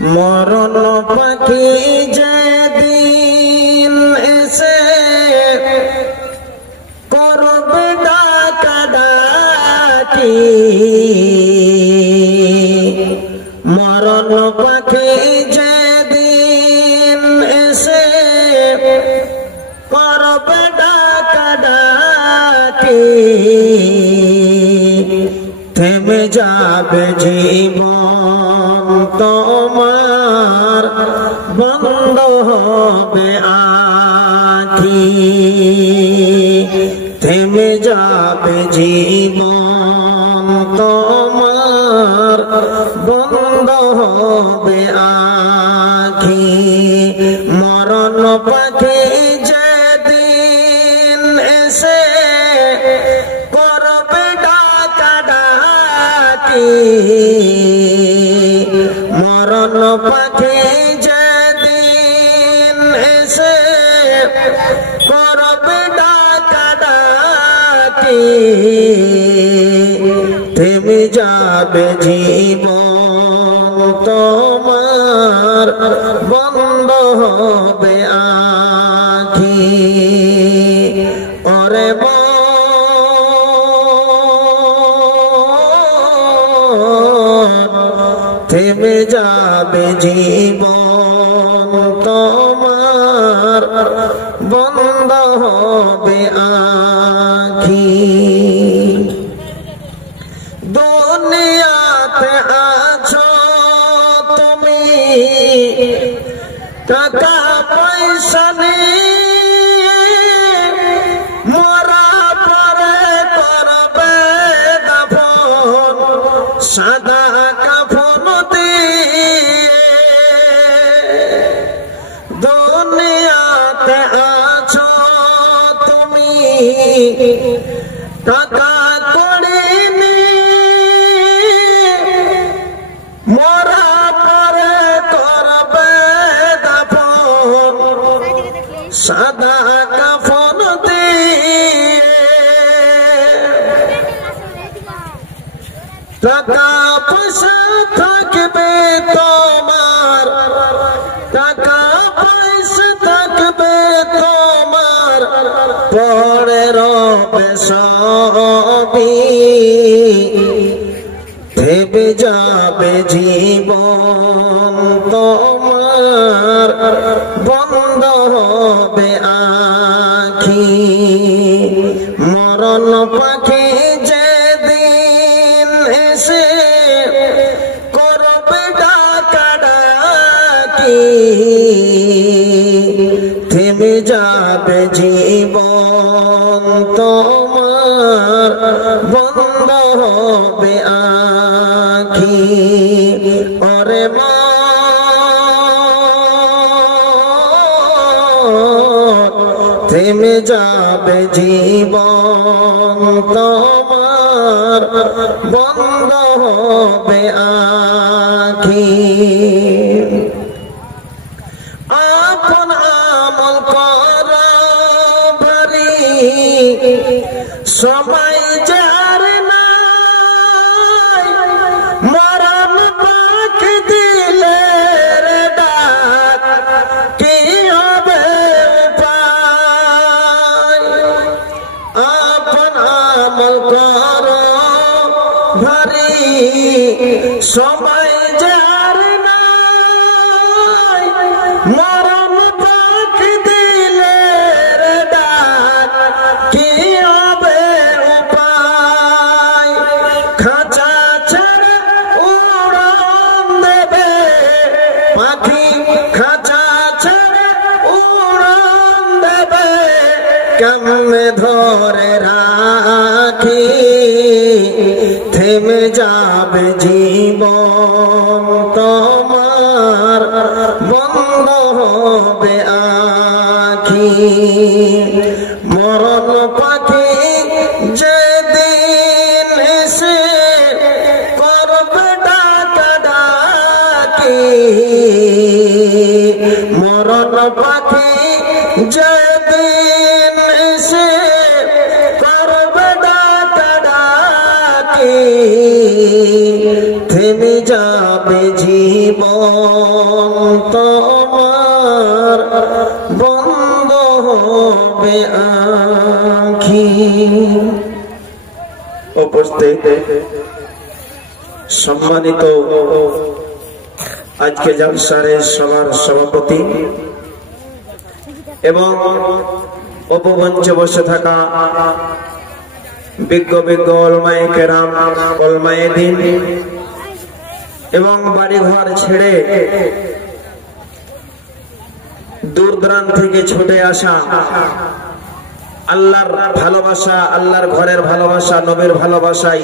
মরণ পাখি যেদিন এসে করবে ডাকাডাকি, মরণ পাখি যেদিন এসে করবে ডাকাডাকি, থেমে যাবে জীবন তোমার, বন্ধ হবে আঁখি, থেমে যাবে জীবন তোমার, বন্ধ হবে আঁখি। মরণ পাখি যেদিন এসে করবে ডাকাডাকি, মরণ পাখি যেদিন এসে করবে ডাকাডাকি, থেমে যাবে জীবন তোমার, বন্ধ হবে আঁখি। ওরে থেমে যাবে জীবন তোমার, বন্ধ হবে আঁখি। দুনিয়াতে আছো তুমি টাকা পয়সা নিয়ে, মরা পরে করবে দাফন সাদা কাফন দিয়ে। দুনিয়াতে আছো তুমি টাকা কড়ি নিয়ে, মরা পরে করবে দাফন সাদা কাফন দিয়ে। টাকা পয়সা থাকবে তোমার, টাকা পয়সা থাকবে তোমার, পরে রবে সবই, থেমে যাবে জীবন তোমার, বন্ধ হবে আঁখি। মরণ পাখি যেদিন এসে করবে ডাকাডাকি, থেমে যাবে জীবন তোমার, বন্ধ হবে আঁখি। ওরে থেমে যাবে জীবন তোমার, বন্ধ হবে আঁখি। আপন আমল কর ভারী, সবাই যার নাই, মরণ পাখি দিলে রে ডাক, কি হবে উপায়। আপন আমল কর ভারী, সবাই যার নাই, মরণ পাখি দিলে রে ডাক, কি হবে উপায়। খাঁচা ছেড়ে উড়ান দেবে পাখি, খাঁচা ছেড়ে উড়ান দেবে, কেমনে ধরে রাখি, থেমে যাবে জীবন তোমার, বন্ধ হবে আঁখি। মরণ পাখি যেদিন এসে করবে ডাকাডাকি, মরণ পাখি যেদিন এসে করবে ডাকাডাকি, থেমে যাবে। জীবন তোমার বন্ধ হবে আঁখি। উপস্থিত সম্মানিত আজকে জলসারে সবার সভাপতি এবং উপমঞ্চে বসে থাকা বিজ্ঞ ওলামায়ে কেরাম, ওলামায়ে দ্বীন এবং বাড়িঘর ছেড়ে দূর দূরান্ত থেকে ছুটে আসা আল্লাহর ভালোবাসা, আল্লাহর ঘরের ভালোবাসা, নবীর ভালোবাসায়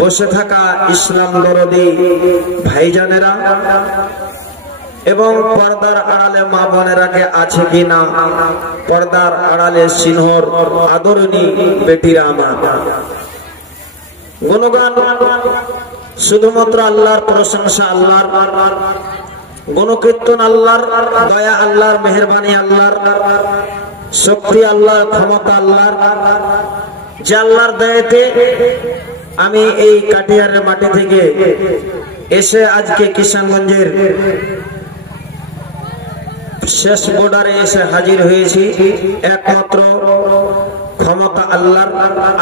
বসে থাকা ইসলাম দরদি ভাইজানেরা এবং পর্দার আড়ালে মা বোনেরাকে আছে কিনা, পর্দার আড়ালে সিংহর আদরণী বেটিরা আমার, গুণগান শুধুমাত্র আল্লাহর প্রশংসা, আল্লাহর গুণকীর্তন, আল্লাহর দয়া, আল্লাহর মেহেরবানি, আল্লাহর শক্তি, আল্লাহর ক্ষমতা, আল্লাহর যে আল্লাহর দয়াতে আমি এই কাটিয়ারের মাটি থেকে এসে আজকে কিষানগঞ্জের শেষ বর্ডারে এসে হাজির হয়েছি। একমাত্র ক্ষমতা আল্লাহর,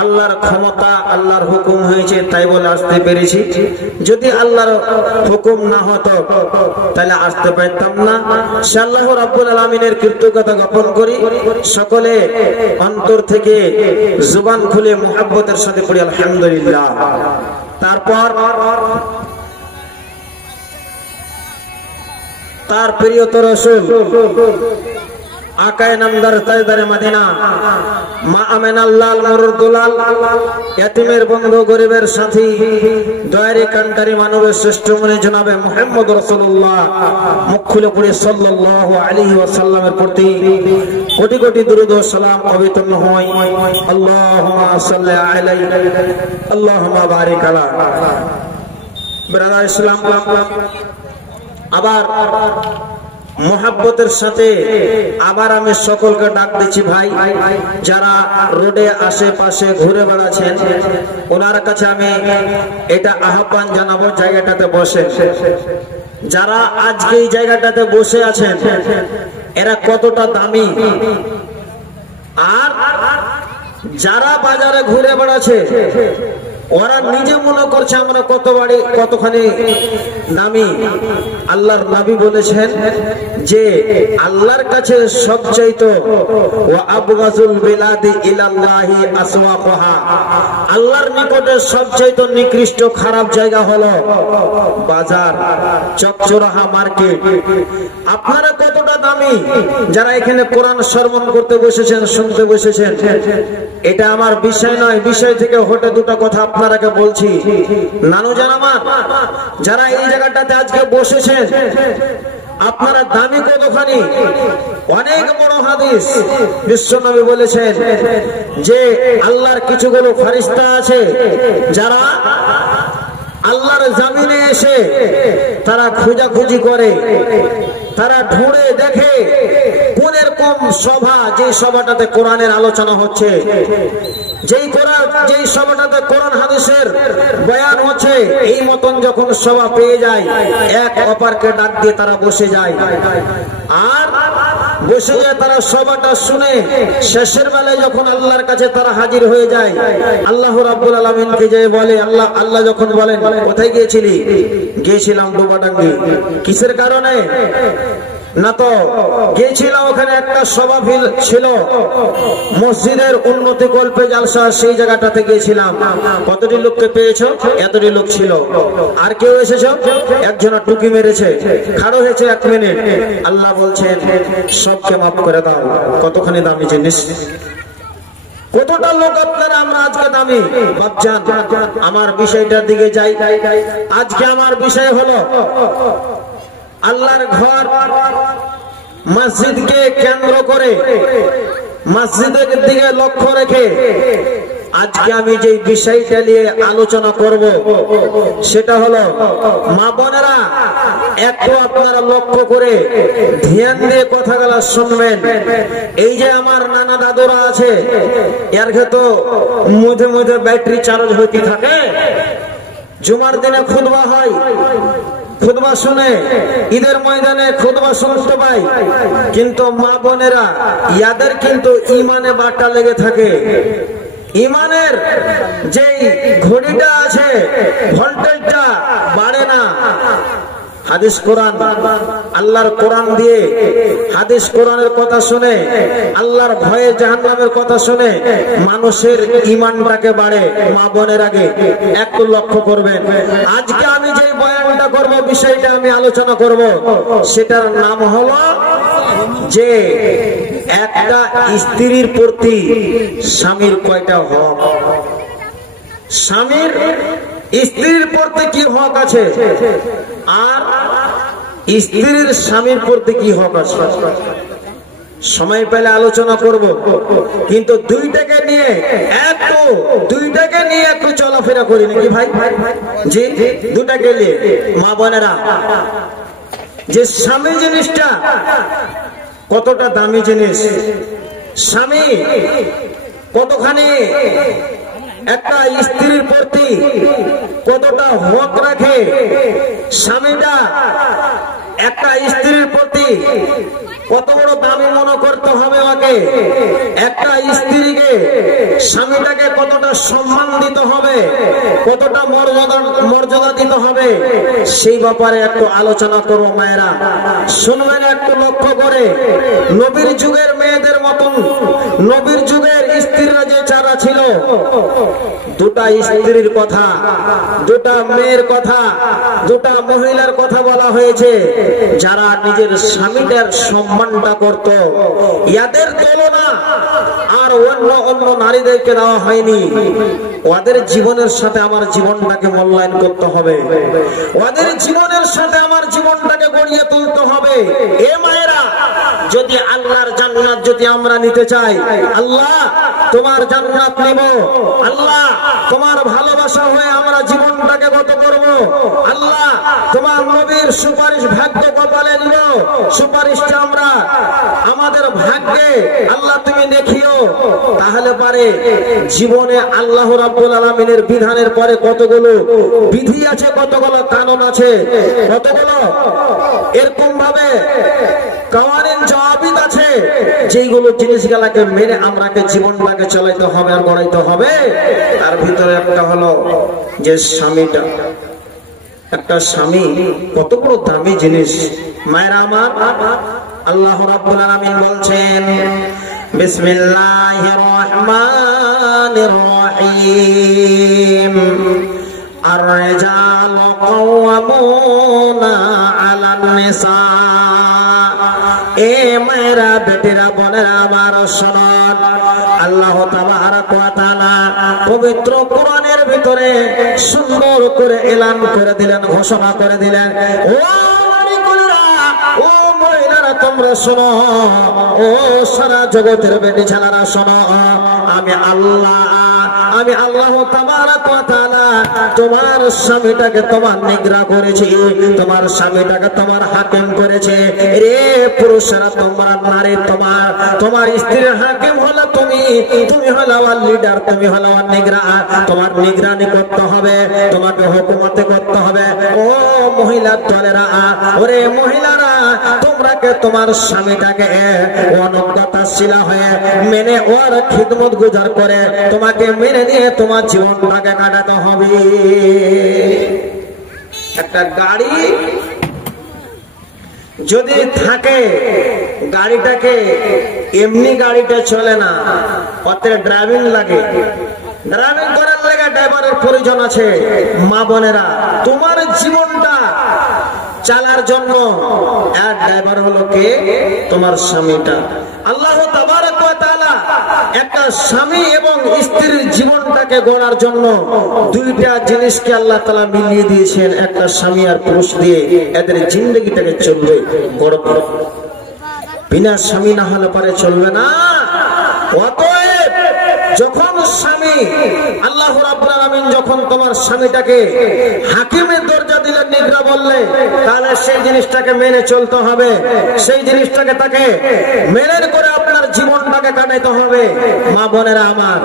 আল্লাহর ক্ষমতা, আল্লাহর হুকুম হয়েছে তাই বলে আসতে পেরেছি। যদি আল্লাহর হুকুম না হতো তাহলে আসতে পারতাম না। সে আল্লাহ রাব্বুল আলামিনের কৃতজ্ঞতা জ্ঞাপন করি। সকলে অন্তর থেকে জুবান খুলে মুহাব্বতের সাথে পড়ি আলহামদুলিল্লাহ। তারপর তার প্রিয়তর রাসূল আকায়ে নামদার তাজদারে মদিনা মা আমিনাল্লাহ মুরুর দুলাল, ইয়াতীমের বন্ধু, গরিবের সাথী, দয়ারে কান্ডারি মানবের শ্রেষ্ঠ মনে জনাবে মুহাম্মদ রাসূলুল্লাহ মুখ খুলে পড়ে সাল্লাল্লাহু আলাইহি ওয়াসাল্লামের প্রতি কোটি কোটি দরুদ ও সালাম অবিতর্ণ হয়। আল্লাহুম্মা সাল্লি আলাইহি আল্লাহুম্মা বারিক আলা। ব্রাদার ইসলাম, আবার মোহাব্বতের সাথে আবার আমি সকলকে ডাক দিচ্ছি ভাই, যারা রোডে আশেপাশে ঘুরে বেড়াচ্ছেন ওনার কাছে আমি এটা আহ্বান জানাবো, জায়গাটাতে বসে, যারা আজকে এই জায়গাটাতে বসে আছেন এরা কতটা দামি, আর যারা বাজারে ঘুরে বেড়াচ্ছে ওরা নিজে মনে করছে আমরা কতখানি দামি। আল্লাহর নবী বলেছেন যে আল্লাহর কাছে সবচাইতে ওয়া আবগাজুল বিলাদি ইলাল্লাহি আসওয়াকুহা, আল্লাহর নিকটে সবচাইতে নিকৃষ্ট খারাপ জায়গা হলো বাজার, চকচরহা মার্কেট। আপনারা কতটা দামি যারা এখানে কোরআন শ্রবণ করতে বসেছেন, শুনতে বসেছেন। এটা আমার বিষয় নয়, বিষয় থেকে হটে দুটো কথা আপনারাকে বলছি। নানু জান আমার, যারা এই জায়গাটাতে আজকে বসেছেন আপনারা দামি কতখানি। অনেক বড় হাদিস বিশ্বনবী বলেছেন যে আল্লাহর কিছুগুলো ফেরেশতা আছে যারা আল্লাহর জমিনে এসে তারা খোঁজাখুঁজি করে, তারা ঢুঁড়ে দেখে কোন এরকম সভা, যে সভাটাতে কোরআনের আলোচনা হচ্ছে, যেই সভাটাতে কোরআন হাদিসের বয়ান হচ্ছে, এই মতন যখন সভা পেয়ে যায় এক অপরকে ডাক দিয়ে তারা বসে যায়। আর বসে যায় তারা সভাটা শুনে শেষের বেলায় যখন আল্লাহর কাছে তারা হাজির হয়ে যায়, আল্লাহ রাব্বুল আলামিনকে যে বলে, আল্লাহ যখন বলেন কোথায় গিয়েছিলি? গিয়েছিলাম ডোবাডাঙ্গি। কিসের কারণে? না তো গিয়েছিলাম ওখানে একটা সভা ছিল, মসজিদের উন্নতি কল্পে জালসা, সেই জায়গাটাতে গিয়েছিলাম। কতটি লোককে পেয়েছো? এতটি লোক ছিল। আর কেউ এসেছো? একজন টুকি মেরেছে, খাড়ো হয়েছে 1 মিনিট। আল্লাহ বলছেন সবকে মাফ করে দাও। কতখানি দামি জিনিস, কতটা লোক আপনারা, আমরা আজকে দামি বাপজান। আমার বিষয়টার দিকে যাই। আজকে আমার বিষয় হলো আল্লাহর ঘর, মসজিদকে কেন্দ্র করে, মসজিদের দিকে লক্ষ্য রেখে আজকে আমি যে বিষয়টা নিয়ে আলোচনা করব সেটা হলো, মা বোনেরা একটু আপনারা লক্ষ্য করে ধ্যান দিয়ে কথাগুলো শুনবেন। এই যে আমার নানা দাদুরা আছে, এর তো মধ্যে মধ্যে ব্যাটারি চার্জ হতে থাকে, জুমার দিনে খুতবা হয়, খুতবা শুনে ঈদের ময়দানে খুতবা শুনতে পাই, কিন্তু মা বোনেরা ইয়াদের কিন্তু ইমানে বাটা লেগে থাকে। ইমানের যে ঘড়িটা আছে ভোল্টেজটা বাড়ে না। হাদিস কোরআন, আল্লাহর কোরআন দিয়ে হাদিস কোরআনের কথা শুনে, আল্লাহর ভয়ে জাহান্নামের কথা শুনে মানুষের ঈমানটাকে বাড়ে। মা বোনের আগে একটু লক্ষ্য করবেন, আজকে আমি যে বয়ানটা করব, বিষয়টা আমি আলোচনা করব, সেটার নাম হলো যে একটা স্ত্রীর প্রতি স্বামীর কয়টা হক, স্বামীর স্ত্রীর প্রতি কি হক আছে, আর স্ত্রীর স্বামীর প্রতি কি হক আছে। সময় পেলে আলোচনা করব, কিন্তু দুইটাকে নিয়ে একটু চলাফেরা করি নাকি ভাই? জি, দুটাকে নিয়ে মা বোনেরা, যে স্বামী জিনিসটা কতটা দামি জিনিস, স্বামী কতখানি একটা স্ত্রীর প্রতি কতটা হক রাখে, স্বামীটা একটা স্ত্রীর প্রতি কত বড় দামি মনে করতে হবে ওকে, একটা স্ত্রীকে স্বামীটাকে কতটা সম্মান দিতে হবে, কতটা মর্যাদা দিতে হবে, সেই ব্যাপারে একটু আলোচনা করো মায়েরা। শুনবেন একটু লক্ষ্য করে, নবীর যুগের মেয়েদের মতন নবীর যুগের স্ত্রীরা যে যারা ছিল, দুটা স্ত্রীর কথা, দুটা মেয়ের কথা, দুটা মহিলার কথা বলা হয়েছে, যারা নিজের স্বামীটার সম্মানটা করত। ইয়াদের তুলনা আর অন্য নারীদেরকে দেওয়া হয়নি। ওদের জীবনের সাথে আমার জীবনটাকে মূল্যায়ন করতে হবে, ওদের জীবনের সাথে আমার জীবনটাকে গড়িয়ে তুলতে হবে। এ মায়েরা, যদি আল্লাহর জান্নাত যদি আমরা নিতে চাই, আল্লাহ তোমার জান্নাত নেব, আল্লাহ তোমার ভালোবাসা হয়ে আমরা জীবনটাকে গত করব, আল্লাহ তোমার নবীর সুপারিশ ভাগ্য কপালে নিব, সুপারিশটা আমরা আমাদের ভাগ্যে আল্লাহ তুমি দেখিও, তাহলে পারে জীবনে আল্লাহ রাব্বুল আলামিনের বিধানের পরে কতগুলো বিধি আছে, কতগুলো কানুন আছে, কতগুলো এরকম ভাবে কাওয়ানিন জওয়াবিদ আছে, যেগুলো জিনিসগুলোকে মেনে আমরাকে জীবনটাকে চালাইতে হবে আর গড়াইতে হবে। তার ভিতরে একটা হলো যে স্বামীটা, একটা স্বামী কত বড় দামি জিনিস। মায়েরা আমার, আল্লাহ রাব্বুল আলামিন বলছেন, বিসমিল্লাহির রহমানির রহিম, আর-রিজালু কাওয়ামুনা আলান নিসা। এ মায়েরা, বেটিরা, বোনেরা আমার শুনুন, আল্লাহ তাবারক ওয়া তাআলা পবিত্র কোরআনের ভিতরে সুন্দর করে এলান করে দিলেন, ঘোষণা করে দিলেন, ও নারীগুলোরা, ও মহিলারা তোমরা শোনো, ও সারা জগতের বেটি ছেলেরা শোনো, আমি আল্লাহ তাবারক ওয়া তাআলা তোমার স্বামীটাকে তোমার নিগ্রহ করেছি, তোমার স্বামীটাকে তোমার হাকিম করেছে। রে পুরুষরা, তোমার নারী, তোমার স্ত্রীর হাকিম হলো তুমি হলো আমার লিডার, তুমি হলো আমার নিগ্রহ, তোমার নিগরানি করতে হবে, তোমাকে হুকুমতে করতে হবে। ও মহিলা দলেরা, ওরে মহিলারা, তোমরাকে তোমার স্বামীটাকে অনুগতশীল হয়ে মেনে ওর খিদমত গুজার করে তোমাকে মেনে নিয়ে তোমার জীবনটাকে কাটাতে হবে। একটা গাড়ি যদি থাকে, গাড়িটাকে এমনি গাড়িটা চলে না, ওতে ড্রাইভিং লাগে, ড্রাইভিং করার লাগে ড্রাইভারের প্রয়োজন আছে। মা বোনেরা, তোমার জীবনটা চালার জন্য এক ড্রাইভার হলো কে? তোমার স্বামীটা। আল্লাহ তাবারক ওয়া তাআলা একটা স্বামী এবং স্ত্রীর জীবনটাকে গড়ার জন্য দুইটা জিনিসকে আল্লাহ তাআলা মিলিয়ে দিয়েছেন, একটা স্বামী আর পুরুষ দিয়ে এদের জিন্দেগিটাকে চলবে বড় বড়। বিনা স্বামী না হলে পারে চলবে না। অতএব যখন স্বামী, আল্লাহ রাব্বুল আলামিন যখন তোমার স্বামীটাকে হাকিমের দরজা দিলেন, নিগ্রহ বললে, তাহলে সেই জিনিসটাকে মেনে চলতে হবে, সেই জিনিসটাকে তাকে মেনে করে আপনার জীবনটাকে কাটাইতে হবে। মা বোনেরা আমার,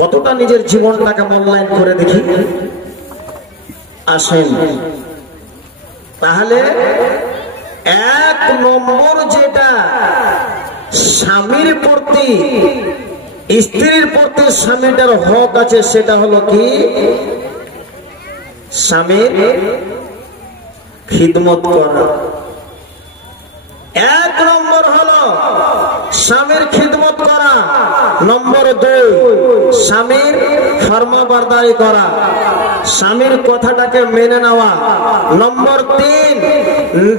কতটা নিজের জীবনটাকে মূল্যায়ন করে দেখি। আসেন। তাহলে এক নম্বর যেটা স্বামীর প্রতি স্ত্রীর প্রতি স্বামীটার হক আছে সেটা হলো কি স্বামীর খিদমত করা। এক নম্বর হলো স্বামীর খিদমত করা। নম্বর 2 স্বামীর ফরমাবরদারি করা, স্বামীর কথাটাকে মেনে নেওয়া। নম্বর 3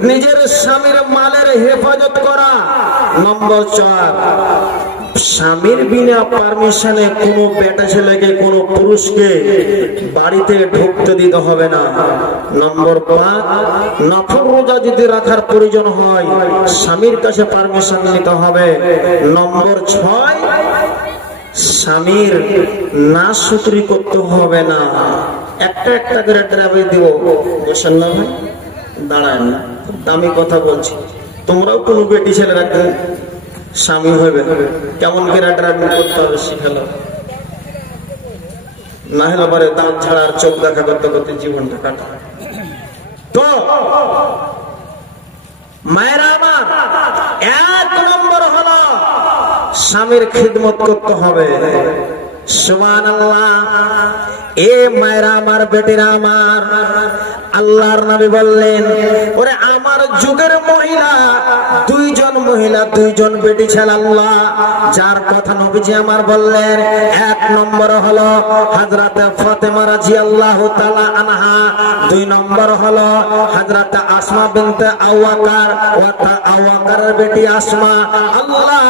নিজের স্বামীর মালের হেফাজত করা। নম্বর 4 স্বামীর বিনা পারমিশনে কোনো বেটা ছেলেকে কোনো পুরুষকে বাড়িতে ঢুকতে দিতে হবে না। নম্বর 5 নফল রোজা যদি রাখার প্রয়োজন হয় স্বামীর কাছে পারমিশন নিতে হবে। নম্বর 6 স্বামীর নাশুকরি করতে হবে না। একটা একটা করে ড্রাইভার দিব। বসেন না ভাই, দাঁড়ায় না, দামি কথা বলছি। তোমরাও কোনো বেটি ছেলে রাখবে স্বামী হবে কেমন করে ড্রাইভিং করতে হবে শিখালো, না হলে পরে দাঁত ছাড়া আর চোখ দেখা করতে করতে জীবনটা কাটা। তো মায়েরা আমার, 1 নম্বর হলো স্বামীর খিদমত করতে হবে। সুবহানাল্লাহ। এ মায়েরা আমার, বেটিরা আমার, আল্লাহর নবী বললেন ওরে আমার যুগের মহিলা, 2 জন মহিলা, 2 জন বেটি ছেলে আল্লাহ যার কথা নবীজি আমার বললেন। 1 নম্বর হলো হযরত ফাতেমা রাদিয়াল্লাহু তাআলা আনহা। 2 নম্বর হলো হযরত আসমা বিনতে আওয়াকার, অর্থাৎ আওয়াকারের বেটি আসমা। আল্লাহ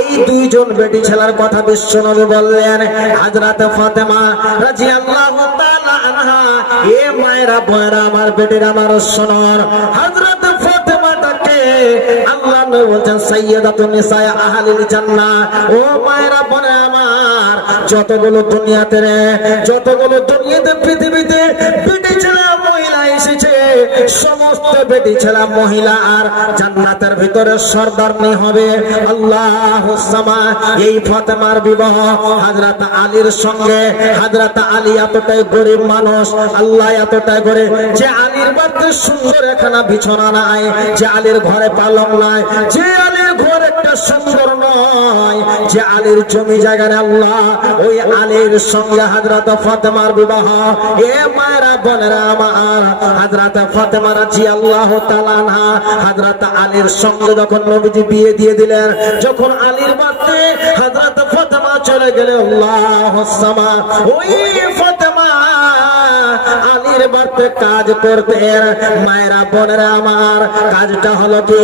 এই 2 জন বেটি ছেলের কথা বিশ্ব নবী বললেন। হযরত ফাতেমা রাদিয়াল্লাহু তাআলা আনহা, এ মায়েরা বোনেরা আমার, বেটিরা আমার শোনর, হযরত ফাতেমাটাকে আল্লাহ নবী বলেন সাইয়্যিদাতুন নিসাই আহলিল জান্নাহ। ও মায়েরা বোনেরা আমার, যতগুলো দুনিয়াতে পৃথিবীতে বেটি ছেলে মহিলা এসেছে, সমস্ত বেটি ছেলে মহিলা আর জান্নাতের ভিতরে সরদারনি হবে। আল্লাহুস সামা। এই ফাতেমার বিবাহ হযরত আলীর সঙ্গে। হযরত আলী এতটাই গরিব মানুষ, আল্লাহ এতটাই গরিব যে আলীর বাড়িতে সুন্দর একখানা বিছানা নাই, যে আলীর ঘরে পালং নাই, যে আলীর ঘর একটা সুন্দর নয়, যে আলীর জমি জায়গা নেই। আল্লাহ ওই আলীর সঙ্গে হযরত ফাতেমার বিবাহ। এ মায়েরা বোনেরা আমার, হযরত ফাতেমা রাদিয়াল্লাহু তাআলা আনহা হযরত আলীর সঙ্গে যখন নবীজি বিয়ে দিয়ে দিলেন, যখন আলীর বাড়িতে হযরত ফাতেমা চলে গেলেন, আল্লাহুস সামা, ওই ফাতেমা আলীর বাড়িতে কাজ করতেন। মায়েরা বোনেরা আমার, কাজটা হলো কি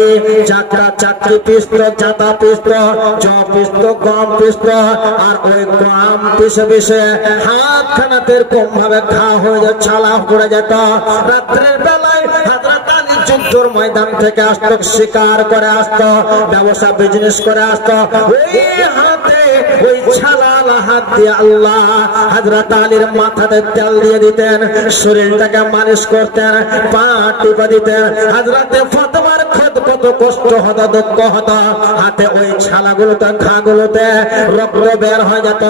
চাকরি পিসতো, জাতা পিসতো, জব পিসতো, গম পিসতো, আর ওই গম পিসে পিসে হাত খানাতের কম ভাবে খাওয়া হয়ে যায়, ছালা পড়ে যেত। রাত্রের বেলায় হযরত আলী যুদ্ধের ময়দান থেকে আসতো, শিকার করে আসতো, ব্যবসা বিজনেস করে আসতো। ওই হাতে ওই ছালা হাত দিয়ে আল্লাহ হযরত আলীর মাথাতে তেল দিয়ে দিতেন, শরীরটাকে মালিশ করতেন, পা টিপে দিতেন। হযরত ফাতেমার কত কষ্ট হতো, দুঃখ হতো, হাতে ওই ছালাগুলোতে ঘাগুলোতে রক্ত বের হয়ে যেত।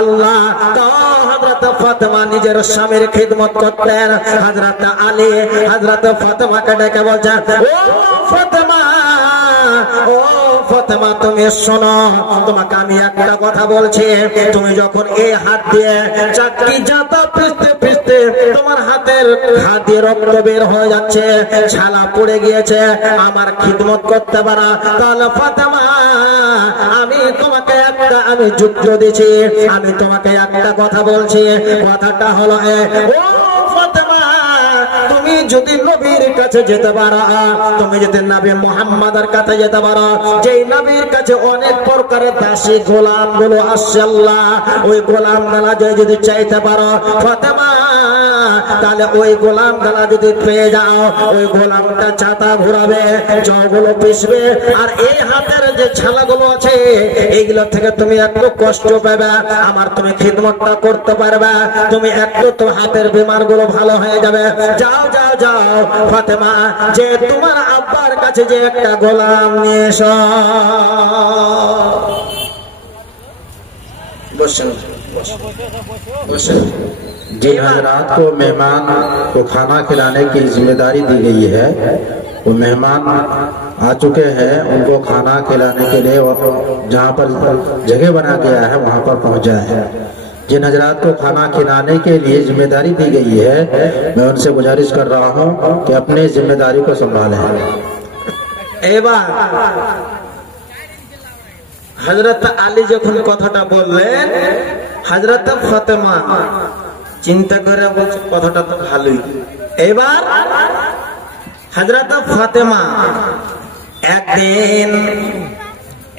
আল্লাহ তো হযরত ফাতেমা নিজের স্বামীর খিদমত করতেন। হযরত আলী হযরত ফাতেমাকে ডেকে বলছেন, ও ফাতেমা, ও ফাতেমা, তুমি শোনো, তোমাকে আমি একটা কথা বলছি। তুমি যখন এই হাত দিয়ে চাকরি জাতা পিষতে পিষতে তোমার হাতের হাত দিয়ে রক্ত বের হয়ে যাচ্ছে, ছালা পড়ে গিয়েছে, আমার খিদমত করতে পারা, তাহলে ফাতেমা আমি তোমাকে আমি যুদ্ধ দিচ্ছি, আমি তোমাকে একটা কথা বলছি। কথাটা হলো ও ফাতেমা, তুমি যদি নবীর কাছে যেতে পারো, তুমি যদি নবী মুহাম্মাদের কাছে যেতে পারো, যেই নবীর কাছে অনেক প্রকারের দাসী গোলাম গুলো আসছে, আল্লাহ ওই গোলাম গালা যদি চাইতে পারো ফাতেমা, তাহলে ওই গোলাম গালা যদি পেয়ে যাও, ওই গোলামটা ছাতা ঘুরাবে, জগুলো পিসবে, আর এই হাতের যে ছালাগুলো আছে এইগুলো থেকে তুমি একটু কষ্ট পাবে, আমার তুমি খিদমতটা করতে পারবে, তুমি একটু তো হাতের বিমার গুলো ভালো হয়ে যাবে। যাও যাও যাও ফাতেমা, যে তোমার আব্বার কাছে যে একটা গোলাম নিয়ে এসো। বসেন বসেন বসেন। जिन हजरात को मेहमान को खाना खिलाने की जिम्मेदारी दी गई है, वो मेहमान आ चुके हैं, उनको खाना खिलाने के लिए और जहाँ पर जगह बना गया है वहाँ पर पहुँच जाए। जिन हजरात को खाना खिलाने के लिए जिम्मेदारी दी गई है, मैं उनसे गुजारिश कर रहा हूँ कि अपनी जिम्मेदारी को संभालें। এবার হযরত আলী যখন কথাটা বললেন, হযরত ফাতেমা চিন্তা করে বলছে কথাটা তো ভালোই। এবার হযরত ফাতেমা একদিন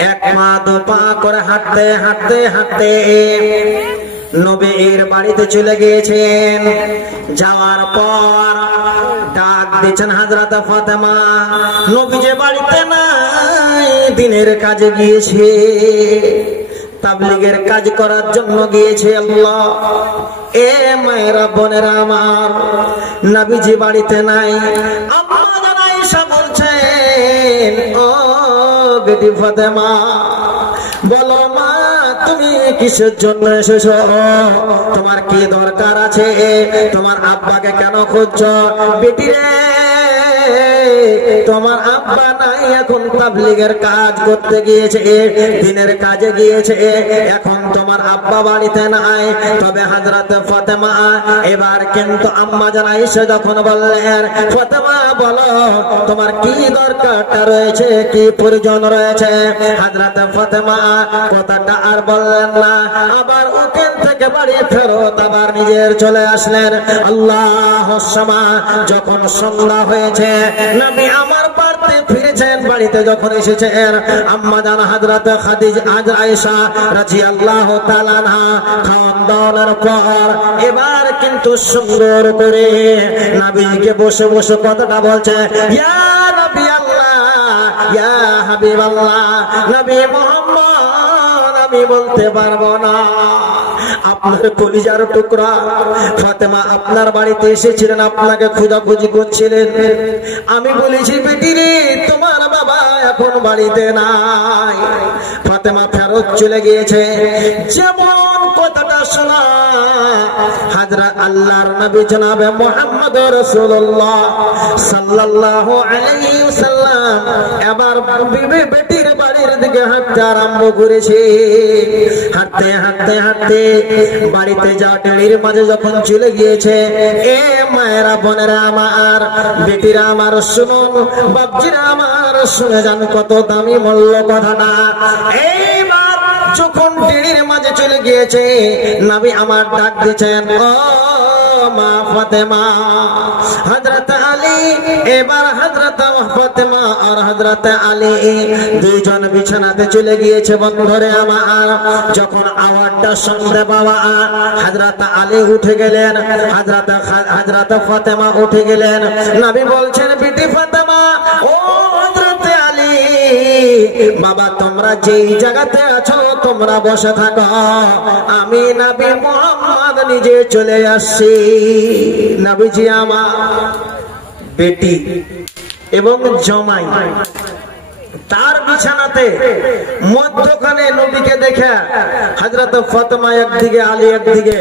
এক পা দু পা করে হাঁটতে হাঁটতে হাঁটতে নবীর বাড়িতে চলে গিয়েছেন। যাওয়ার পর ডাক দিচ্ছেন হযরত ফাতেমা, নবী যে বাড়িতে নাই, দিনের কাজে গিয়েছে, তাবলীগের কাজ করার জন্য গিয়েছে। আল্লাহ, এ মায়েরা বোনেরা আমার, নবীজি বাড়িতে নাই। আম্মা জান আয়েশা বলছেন, ও বেটি ফাতেমা, বলো মা তুমি কিসের জন্য এসেছো? তোমার কি দরকার আছে? তোমার আব্বাকে কেন খুঁজছো? বেটি রে, তোমার আব্বা নাই, এখন তাবলীগের কাজ করতে গিয়েছে, দিনের কাজে গিয়েছে, এখন তোমার আব্বা বাড়িতে নাই। তবে হযরত ফাতেমা এবার কিন্তু আম্মা জান আয়েশা যখন বললেন, ফাতেমা বলো তোমার কি দরকারটা রয়েছে, কি প্রয়োজন রয়েছে? হযরত ফাতেমা কথাটা আর বললেন না, আবার ওখান থেকে বাড়ি ফেরত আবার নিজের চলে আসলেন। আল্লাহুস সামা। যখন সন্ধ্যা হয়েছে, নবী আমার বাড়িতে ফিরেছেন। বাড়িতে যখন এসেছেন, আম্মা জান হযরত খাদিজা আয়েশা রাদিয়াল্লাহু তাআলা আনহা খাওয়ান দাওয়ার পর এবার কিন্তু সুন্দর করে নবীকে বসে বসে কথাটা বলছে, ইয়া নবী আল্লাহ, ইয়া হাবিব আল্লাহ, নবী মুহাম্মদ, আমি বলতে পারবো না, আপনার কলিজার টুকরা ফাতেমা আপনার বাড়িতে এসেছিলেন, আপনাকে খোঁজাখুঁজি করছিলেন। আমি বলেছি, বেটি রে, তোমার বাবা এখন বাড়িতে নাই, ফাতেমা ফেরত চলে গিয়েছে। যেমন কথাটা শোনা হযরত আল্লাহর নবী জনাবে মুহাম্মদ রাসূলুল্লাহ সাল্লাল্লাহু আলাইহি ওয়াসাল্লাম এবার বেটির বাড়ির দিকে হাঁটতে আরম্ভ করেছে। হাঁটতে হাঁটতে হাঁটতে বাড়িতে যা টেলির মাঝে যখন চলে গিয়েছে, এ মায়েরা বোনেরা আমার, বেটিরা আমার শুনুন, বাপজিরা আমার শুনে যান, কত দামি মূল্য কথাটা। এইবার যখন টেলির মাঝে চলে গিয়েছে, নবী আমার ডাক দিয়েছেন, ও মা ফাতেমা। হযরত আলী এবার হযরত ফাতেমা আর হযরত আলী দুইজন বিছানাতে চলে গিয়েছে। বন্ধুরে আমার, যখন আওয়াজটা শুনতে পাওয়া হযরত আলী উঠে গেলেন, হযরত ফাতেমা উঠে গেলেন। নবী বলছেন, বিটি ফাতেমা, ও হযরত আলী, বাবা তোমরা যেই জায়গাতে আছো তোমরা বসে থাকো, আমি নবী মুহাম্মদ নিজে চলে আসছি। নবীজি আমার বেটি এবং জমাই তার বিছানাতে মধ্যখানে নবীকে দেখে হযরত ফাতেমা একদিকে, আলী একদিকে,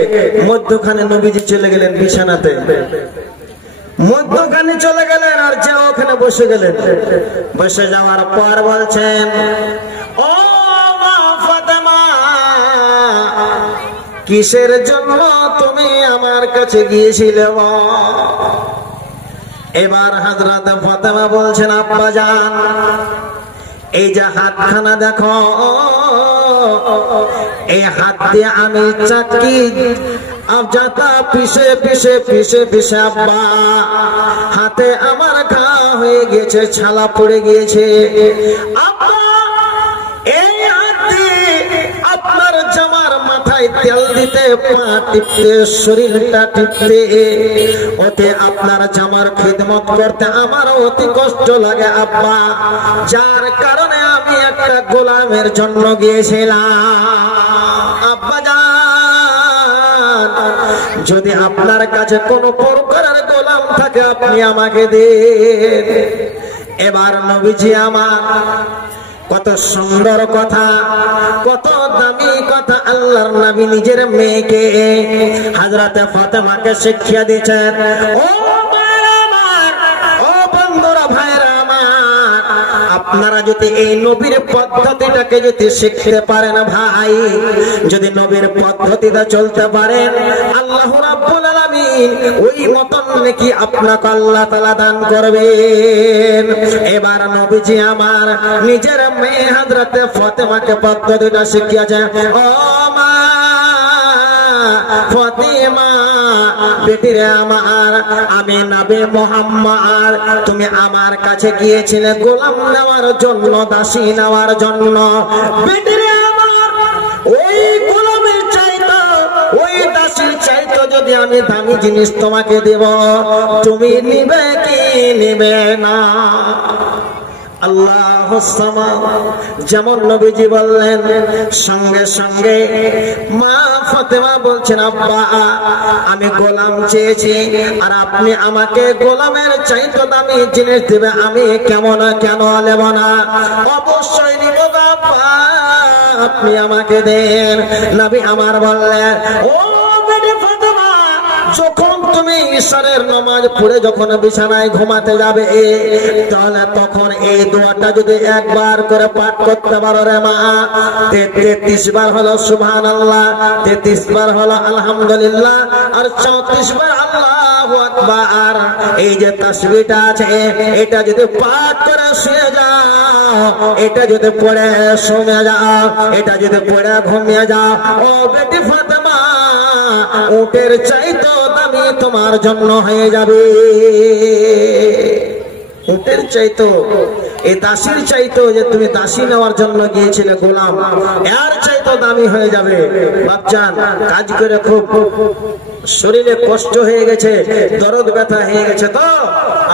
মধ্যখানে নবীজি চলে গেলেন বিছানাতে, মধ্যখানে চলে গেলেন আর যে ওখানে বসে গেলেন। বসে যাওয়ার পর বলছেন, ও মা ফাতেমা, কিসের জন্য তুমি আমার কাছে গিয়েছিলে? এবার হযরত ফাতেমা বলছেন, আব্বা জান, এই যে হাতখানা দেখো, এই হাত দিয়ে আমি চাকি আবজাতা পিছে পিছে পিছে পিছে, আব্বা হাতে আমার ঘা হয়ে গেছে, ছালা পড়ে গিয়েছে। আব্বা এই হাত দিয়ে আপনার জামার মাথায় তেল দিতে, পা টিপতে, শরীরটা টিপতে, ওতে আপনার জামার খিদমত করতে আমার অতি কষ্ট লাগে আব্বা, যার কারণে আমি একটা গোলামের জন্য গিয়েছিলাম। আব্বা জান, যদি আপনার কাছে কোন প্রকারের গোলাম থাকে আপনি আমাকে দিন। এবার নবীজি আমার কত সুন্দর কথা, কত দামি কথা আল্লাহর নবী নিজের মেয়েকে হযরতে ফাতেমাকে শিক্ষা দিয়েছেন। ও ভাইরা আমার, ও বন্ধুরা, ভাইরা আমার, আপনারা যদি এই নবীর পদ্ধতিটাকে যদি শিখতে পারেন ভাই, যদি নবীর পদ্ধতিতে চলতে পারেন, আল্লাহ রাব্বুল আলামিন ওই মতন নাকি আপনাকে আল্লাহ তাআলা দান করবেন। এবার নবীজি আমার নিজের মেয়ে হযরতে ফাতেমাকে পদ্ধতিটা শিখিয়েছেন। ও মা ফাতেমা, বেটিরে আমার, আমি নবী মুহাম্মদ, তুমি আমার কাছে গিয়েছিলে গোলাম নেওয়ার জন্য, দাসী নেওয়ার জন্য। বেটিরে আমার, ওই গোলামের চাইতো, ওই দাসীর চাইতো যদি আমি দামি জিনিস তোমাকে দেব, তুমি নিবে কি নিবে না? আল্লাহু সামাদ। যেমন নবীজি বললেন, সঙ্গে সঙ্গে মা ফাতেমা বলছেন, আব্বা আমি গোলাম চেয়েছি, আর আপনি আমাকে গোলামের চাইতে দামি জিনিস দেবে, আমি কেন নেব না? অবশ্যই নিব বাবা, আপনি আমাকে দেন। নবী আমার বললেন, ও বেটি ফাতেমা, যখন তুমি ঈশানের নামাজ পড়ে যখন বিছানায় ঘুমাতে যাবে, তাহলে তখন এই দোয়াটা যদি একবার করে পাঠ করতে পারো রে মা, 33 বার হলো সুবহানাল্লাহ, 33 বার হলো আলহামদুলিল্লাহ, আর 34 বার আল্লাহু আকবার। এই যে তাসবিহটা আছে, এটা যদি পাঠ করে শুয়ে যাও, এটা যদি পড়ে শুয়ে যাও, এটা যদি পড়ে ঘুমিয়ে যাও, ও বেটি ফাতেমা, উটের চাইতো দামি তোমার জন্য হয়ে যাবে। উটের চাইতো, এই দাসীর চাইতো, যে তুমি দাসী নেওয়ার জন্য গিয়েছিলে গোলাম, এর চাইতো দামি হয়ে যাবে। বাপজান, কাজ করে খুব শরীরে কষ্ট হয়ে গেছে, দরদ ব্যথা হয়ে গেছে, তো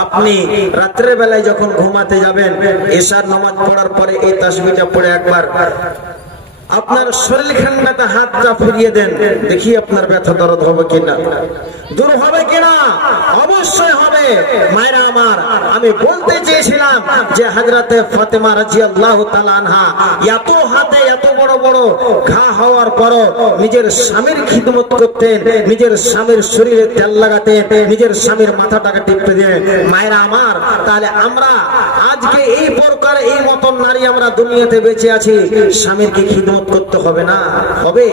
আপনি রাত্রে বেলায় যখন ঘুমাতে যাবেন, এশার নামাজ পড়ার পরে এই তাসবিহটা পড়ে একবার আপনার শরীর খান্ডাতে হাতটা ফিরিয়ে দেন, দেখি আপনার ব্যথা দরদ হবে কিনা, দূর হবে কিনা। অবশ্যই হবে। মায়েরা আমার, আমি বলতে চেয়েছিলাম যে হযরতে ফাতেমা রাদিয়াল্লাহু তাআলা আনহা এত হাতে এত বড় বড় ঘা হওয়ার পরও নিজের স্বামীর খিদমত করতেন, নিজের স্বামীর শরীরে তেল লাগাতেন, নিজের স্বামীর মাথাটাকে টিপে দিতেন। মায়েরা আমার, তাহলে আমরা আজকে এই প্রকার এই মতন নারী আমরা দুনিয়াতে বেঁচে আছি, স্বামীর কি খিদমত করতে হবে না? হবে।